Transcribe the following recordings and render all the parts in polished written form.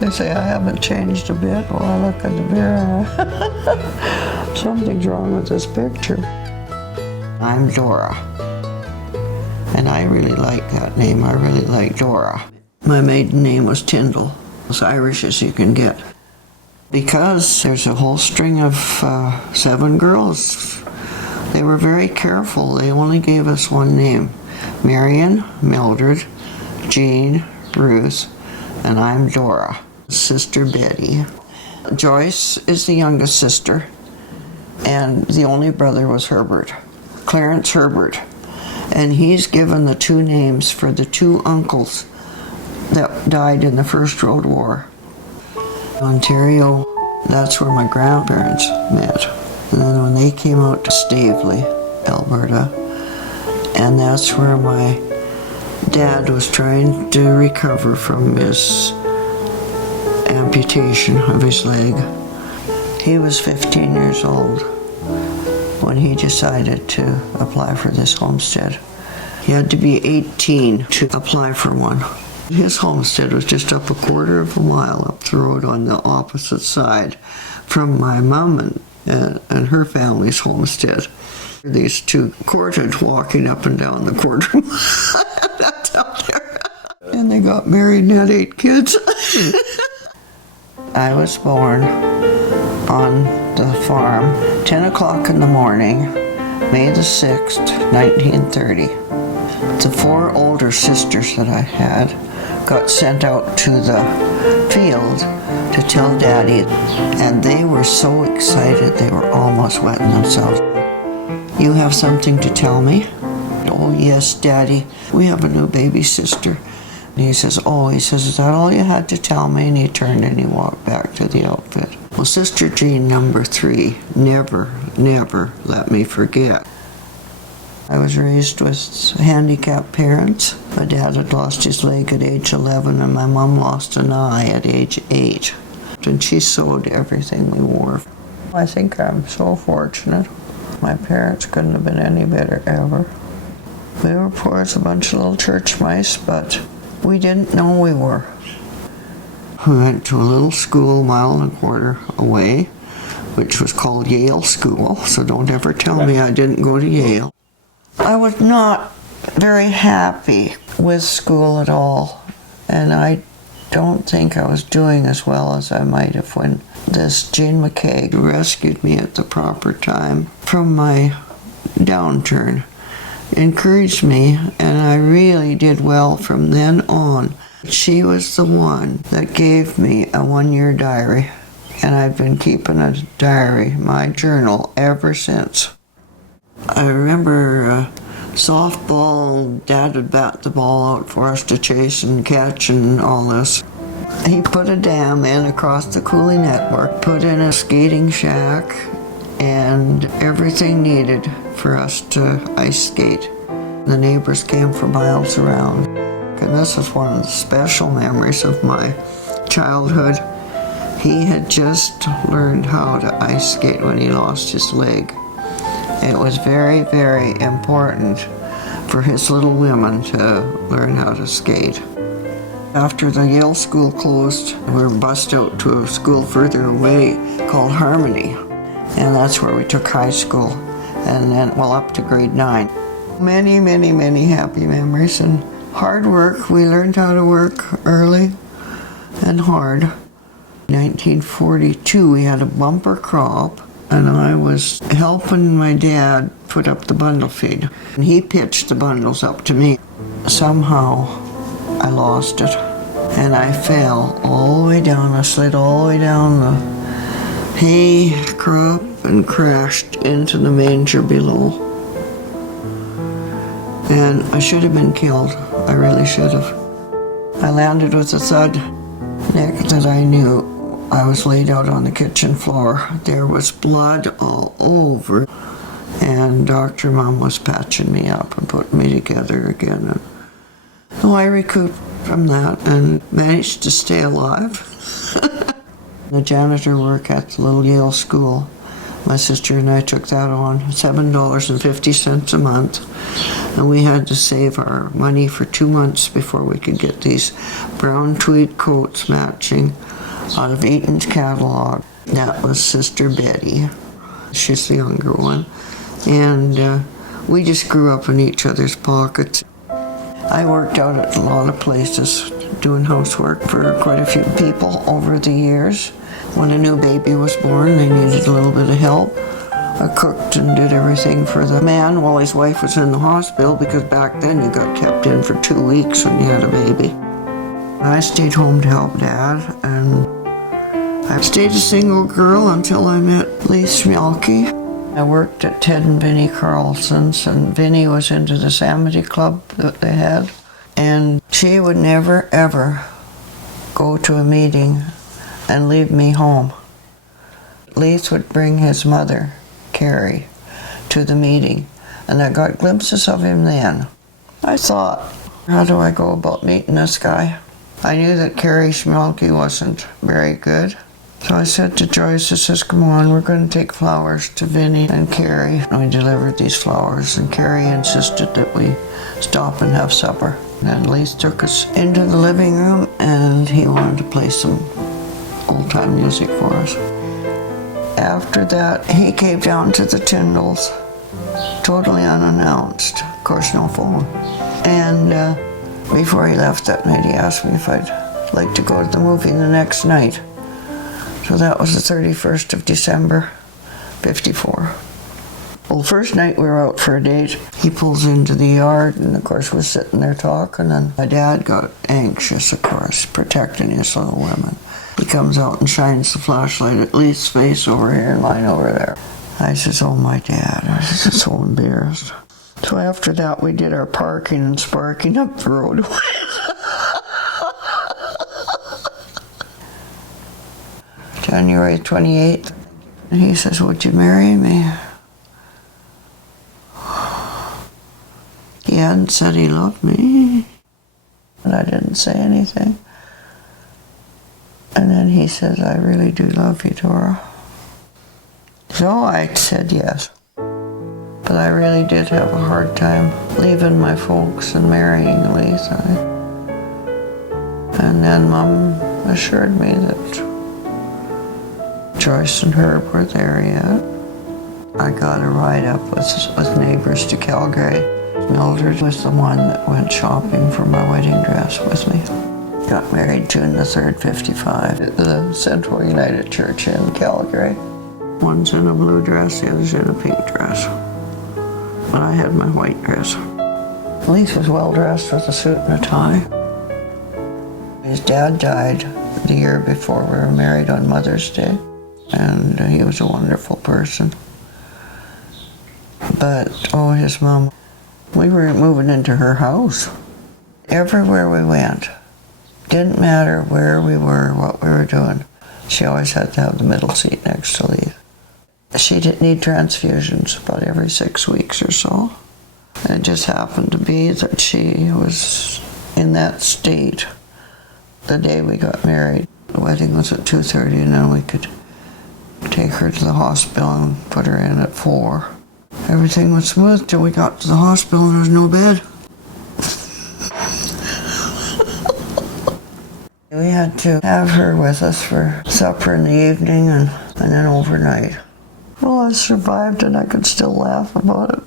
They say I haven't changed a bit. Well, I look in the mirror. Something's wrong with this picture. I'm Dora. And I really like that name. I really like Dora. My maiden name was Tindall, as Irish as you can get. Because there's a whole string of 7 girls, they were very careful. They only gave us one name. Marion, Mildred, Jean, Ruth, and I'm Dora. Sister Betty. Joyce is the youngest sister, and the only brother was Herbert, Clarence Herbert. And he's given the 2 names for the 2 uncles that died in the First World War. Ontario, that's where my grandparents met. And then when they came out to Stavely, Alberta, and that's where my dad was trying to recover from his amputation of his leg. He was 15 years old when he decided to apply for this homestead. He had to be 18 to apply for one. His homestead was just up a quarter of a mile up the road on the opposite side from my mom and her family's homestead. These 2 courted walking up and down the quarter mile. That's out there. And they got married and had 8 kids. I was born on the farm 10 o'clock in the morning, May the 6th, 1930. The 4 older sisters that I had got sent out to the field to tell Daddy, and they were so excited they were almost wetting themselves. You have something to tell me? Oh yes, Daddy, we have a new baby sister. And he says, is that all you had to tell me? And he turned and he walked back to the outfit. Well, Sister Jean number 3 never let me forget. I was raised with handicapped parents. My dad had lost his leg at age 11 and my mom lost an eye at age 8. And she sewed everything we wore. I think I'm so fortunate. My parents couldn't have been any better ever. We were poor as a bunch of little church mice, but we didn't know we were. We went to a little school 1.25 miles away, which was called Yale School, so don't ever tell me I didn't go to Yale. I was not very happy with school at all, and I don't think I was doing as well as I might have when this Jean McKay rescued me at the proper time from my downturn. Encouraged me, and I really did well from then on. She was the one that gave me a 1-year diary, and I've been keeping a diary, my journal, ever since. I remember softball, Dad would bat the ball out for us to chase and catch and all this. He put a dam in across the Cooley Network, put in a skating shack, and everything needed for us to ice skate. The neighbors came for miles around. And this is one of the special memories of my childhood. He had just learned how to ice skate when he lost his leg. It was very, very important for his little women to learn how to skate. After the Yale school closed, we were bused out to a school further away called Harmony. And that's where we took high school, and then, up to grade 9. Many, many, many happy memories and hard work. We learned how to work early and hard. In 1942, we had a bumper crop, and I was helping my dad put up the bundle feed. And he pitched the bundles up to me. Somehow, I lost it, and I fell all the way down. I slid all the way down the hay crop and crashed into the manger below. And I should have been killed. I really should have. I landed with a thud. Next that I knew, I was laid out on the kitchen floor. There was blood all over. And Dr. Mom was patching me up and putting me together again. And so I recouped from that and managed to stay alive. The janitor work at the little Yale school My sister and I took that on, $7.50 a month. And we had to save our money for 2 months before we could get these brown tweed coats matching out of Eaton's catalog. That was Sister Betty. She's the younger one. And we just grew up in each other's pockets. I worked out at a lot of places doing housework for quite a few people over the years. When a new baby was born, they needed a little bit of help. I cooked and did everything for the man while his wife was in the hospital, because back then you got kept in for 2 weeks when you had a baby. I stayed home to help Dad, and I stayed a single girl until I met Schmeelke. I worked at Ted and Vinnie Carlson's, and Vinnie was into this amity club that they had. And she would never, ever go to a meeting and leave me home. Leith would bring his mother, Carrie, to the meeting, and I got glimpses of him then. I thought, how do I go about meeting this guy? I knew that Carrie Schmeelke wasn't very good. So I said to Joyce, I says, come on, we're going to take flowers to Vinnie and Carrie. We delivered these flowers, and Carrie insisted that we stop and have supper. And Leith took us into the living room, and he wanted to play some old-time music for us. After that, he came down to the Tindalls, totally unannounced. Of course, no phone. And before he left that night, he asked me if I'd like to go to the movie the next night. So that was the 31st of December, 54. Well, first night we were out for a date, he pulls into the yard, and of course we're sitting there talking, and my dad got anxious, of course, protecting his little women. He comes out and shines the flashlight at Leith's face over here and mine over there. I says, oh my Dad, I was just so embarrassed. So after that we did our parking and sparking up the road. January 28th, and he says, would you marry me? He hadn't said he loved me, and I didn't say anything. And then he says, I really do love you, Dora. So I said yes. But I really did have a hard time leaving my folks and marrying Leith. And then Mom assured me that Joyce and Herb were there yet. I got a ride up with neighbors to Calgary. Mildred was the one that went shopping for my wedding dress with me. Got married June the 3rd, 55 at the Central United Church in Calgary. One's in a blue dress, the other's in a pink dress. But I had my white dress. Leith was well dressed with a suit and a tie. His dad died the year before we were married on Mother's Day. And he was a wonderful person. But, oh, his mom, we were moving into her house. Everywhere we went, didn't matter where we were, what we were doing, she always had to have the middle seat next to Leith. She didn't need transfusions about every 6 weeks or so. It just happened to be that she was in that state the day we got married. The wedding was at 2:30, and then we could take her to the hospital and put her in at 4. Everything was smooth till we got to the hospital and there was no bed. We had to have her with us for supper in the evening and then overnight. Well, I survived and I could still laugh about it.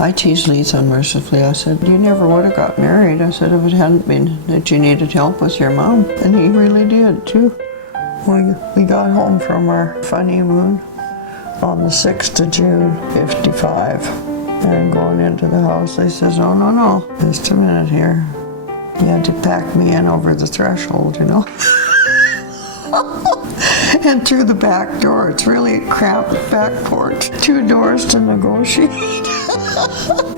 I teased Leith unmercifully. I said, you never would have got married. I said, if it hadn't been that you needed help with your mom. And he really did, too. We got home from our honeymoon on the 6th of June, 55. And going into the house, they says, oh, no, just a minute here. You had to pack me in over the threshold, you know. And through the back door. It's really a cramped back porch. 2 doors to negotiate.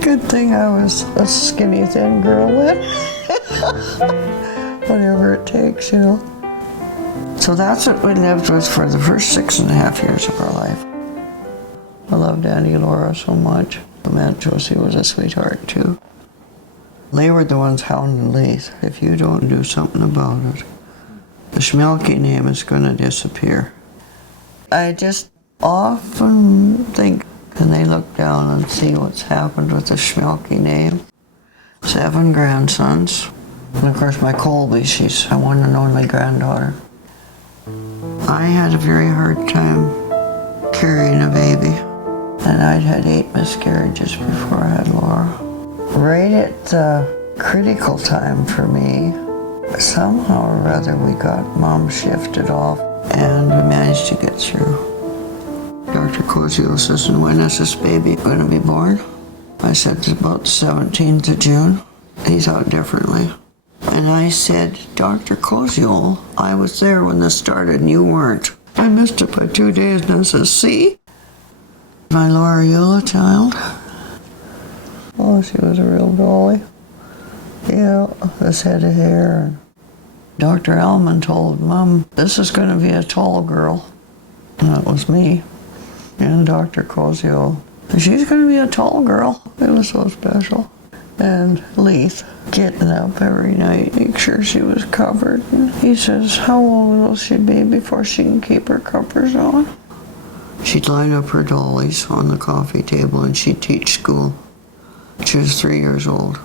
Good thing I was a skinny, thin girl then. Whatever it takes, you know. So that's what we lived with for the first 6.5 years of our life. I loved Auntie Laura so much. Aunt Josie was a sweetheart too. They were the ones hounding Leith. If you don't do something about it, the Schmeelke name is going to disappear. I just often think, can they look down and see what's happened with the Schmeelke name? 7 grandsons. And of course my Colby, she's my one and only granddaughter. I had a very hard time carrying a baby. And I'd had 8 miscarriages before I had Laura. Right at the critical time for me, somehow or other we got Mom shifted off and we managed to get through. Dr. Cozio says, and when is this baby going to be born? I said, it's about the 17th of June. He thought differently. And I said, Dr. Cozio, I was there when this started and you weren't. I missed it by 2 days. And I said, see? My Laura Eula child. Oh, she was a real dolly. Yeah, this head of hair. Dr. Allman told Mom, this is going to be a tall girl. And that was me. And Dr. Cozio, she's going to be a tall girl. It was so special. And Leith getting up every night, make sure she was covered. And he says, how old will she be before she can keep her covers on? She'd line up her dollies on the coffee table and she'd teach school. She was 3 years old.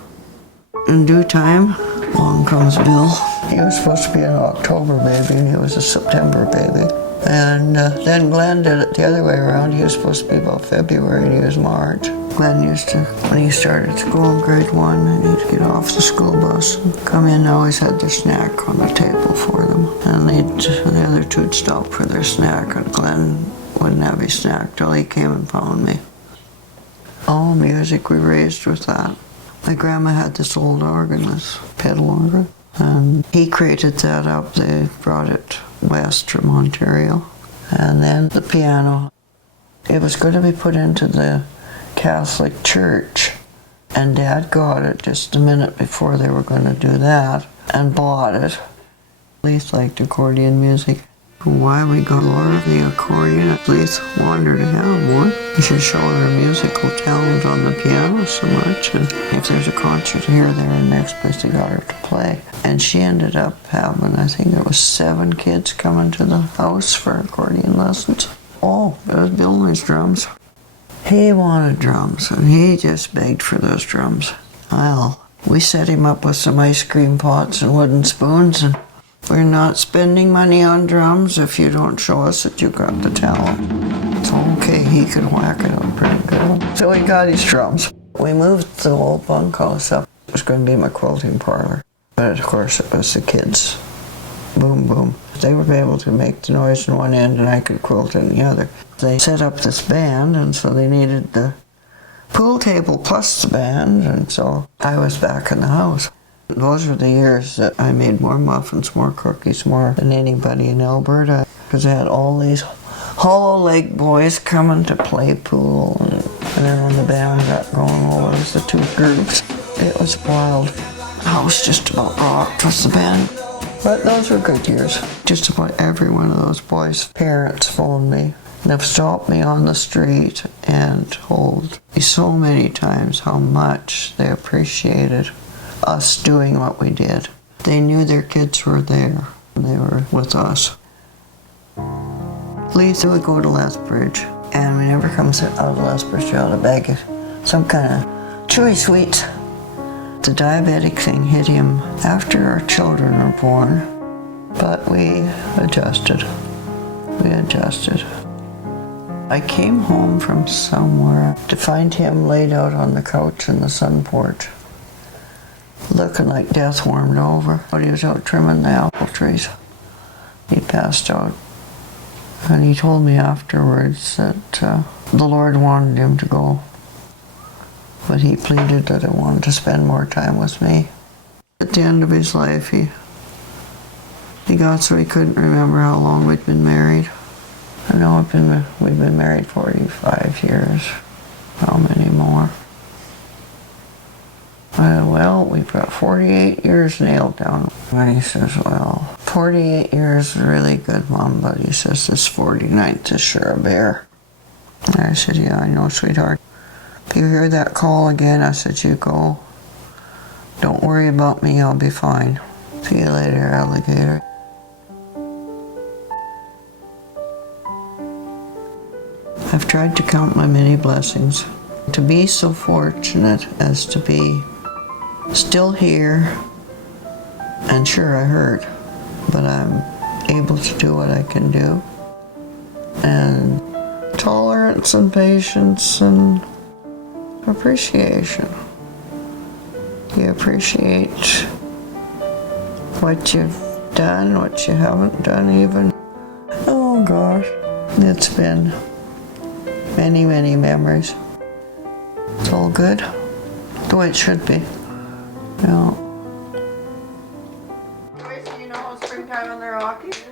In due time, along comes Bill. He was supposed to be an October baby and he was a September baby. And then Glenn did it the other way around. He was supposed to be about February and he was March. Glenn used to, when he started school in grade 1, and he'd get off the school bus and come in, always had their snack on the table for them. And the other 2 would stop for their snack and Glenn wouldn't have his snack till he came and found me. All music we raised with that. My grandma had this old organ, this pedal organ, and he created that up. They brought it west from Ontario. And then the piano. It was going to be put into the Catholic Church, and Dad got it just a minute before they were going to do that and bought it. Leith liked accordion music. Why we got Laura the accordion, Leith wanted her to have one. She's showing her musical talent on the piano so much, and if there's a concert here, there, and next place they got her to play. And she ended up having, I think there was 7 kids coming to the house for accordion lessons. Oh, it was Bill and his drums. He wanted drums, and he just begged for those drums. Well, we set him up with some ice cream pots and wooden spoons, and we're not spending money on drums if you don't show us that you got the talent. It's okay, he could whack it up pretty good. So he got his drums. We moved the old bunkhouse up. It was going to be my quilting parlor. But of course it was the kids. Boom, boom. They would be able to make the noise in one end and I could quilt in the other. They set up this band, and so they needed the pool table plus the band, and so I was back in the house. Those were the years that I made more muffins, more cookies, more than anybody in Alberta, because I had all these Hollow Lake boys coming to play pool, and then when the band got going, well, it was the 2 groups. It was wild. The house just about rocked with the band. But those were good years. Just about every one of those boys' parents phoned me. And have stopped me on the street and told me so many times how much they appreciated us doing what we did. They knew their kids were there. They were with us. Lisa would go to Lethbridge, and whenever comes out of Lethbridge, she ought to bag it some kind of chewy sweets. The diabetic thing hit him after our children were born, but we adjusted. We adjusted. I came home from somewhere to find him laid out on the couch in the sun porch, looking like death warmed over. But he was out trimming the apple trees. He passed out. And he told me afterwards that the Lord wanted him to go. But he pleaded that he wanted to spend more time with me. At the end of his life, he got so he couldn't remember how long we'd been married. I know we've been married 45 years. How many more? Well, we've got 48 years nailed down. And he says, well, 48 years is really good, Mom, but he says this 49th is sure a bear. And I said, yeah, I know, sweetheart. If you hear that call again, I said, you go. Don't worry about me, I'll be fine. See you later, alligator. I've tried to count my many blessings. To be so fortunate as to be still here, and sure I hurt, but I'm able to do what I can do. And tolerance and patience and appreciation. You appreciate what you've done, what you haven't done even. Oh gosh, it's been many, many memories. It's all good, the way it should be. Yeah. Joyce, do you know how springtime in the Rockies?